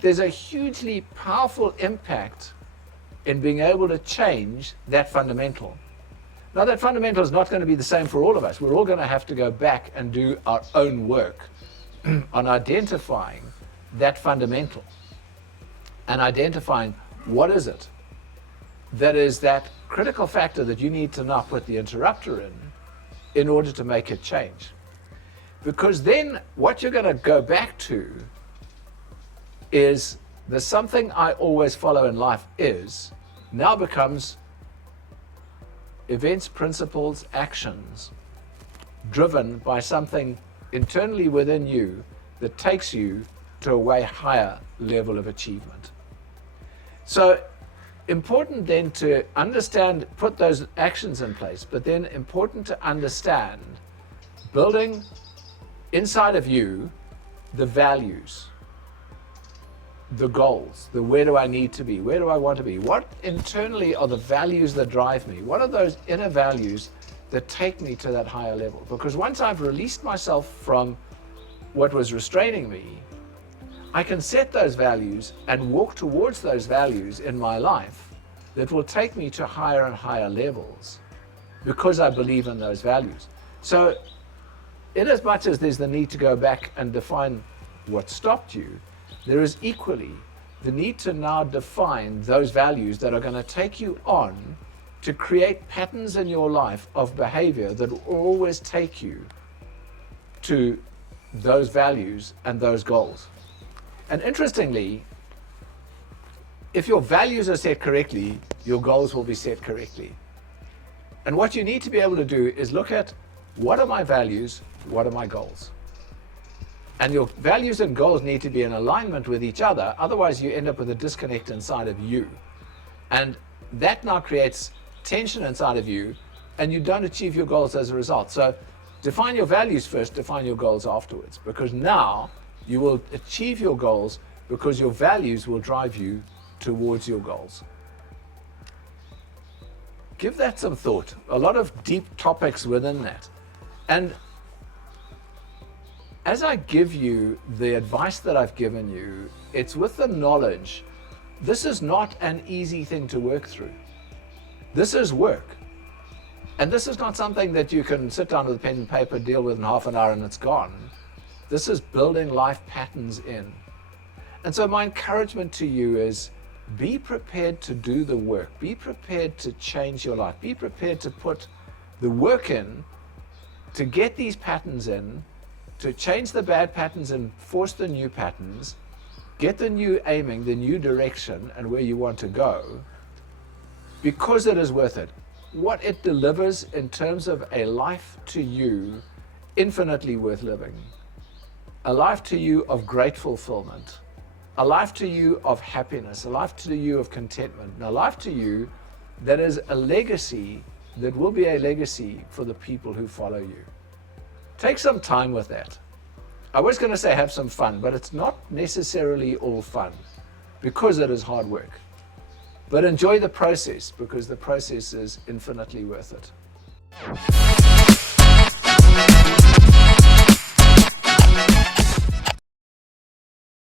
there's a hugely powerful impact in being able to change that fundamental. Now, that fundamental is not going to be the same for all of us. We're all going to have to go back and do our own work on identifying that fundamental and identifying what is it that is that critical factor that you need to now put the interrupter in order to make it change. Because then what you're going to go back to is the something I always follow in life is now becomes events, principles, actions driven by something internally within you that takes you to a way higher level of achievement. So important then to understand, put those actions in place, but then important to understand building inside of you the values, the goals, the where do I need to be, where do I want to be, what internally are the values that drive me, what are those inner values that take me to that higher level. Because once I've released myself from what was restraining me, I can set those values and walk towards those values in my life that will take me to higher and higher levels because I believe in those values. So in as much as there's the need to go back and define what stopped you, there is equally the need to now define those values that are going to take you on to create patterns in your life of behavior that will always take you to those values and those goals. And interestingly, if your values are set correctly, your goals will be set correctly. And what you need to be able to do is look at what are my values, what are my goals? And your values and goals need to be in alignment with each other, otherwise you end up with a disconnect inside of you. And that now creates tension inside of you, and you don't achieve your goals as a result. So define your values first, define your goals afterwards, because now you will achieve your goals because your values will drive you towards your goals. Give that some thought. A lot of deep topics within that. And as I give you the advice that I've given you, it's with the knowledge this is not an easy thing to work through. This is work. And this is not something that you can sit down with a pen and paper, deal with in half an hour and it's gone. This is building life patterns in. And so my encouragement to you is be prepared to do the work. Be prepared to change your life. Be prepared to put the work in to get these patterns in, to change the bad patterns and force the new patterns, get the new aiming, the new direction and where you want to go, because it is worth it. What it delivers in terms of a life to you, infinitely worth living. A life to you of great fulfillment. A life to you of happiness. A life to you of contentment. And a life to you that is a legacy, that will be a legacy for the people who follow you. Take some time with that. I was going to say have some fun, but it's not necessarily all fun because it is hard work. But enjoy the process because the process is infinitely worth it.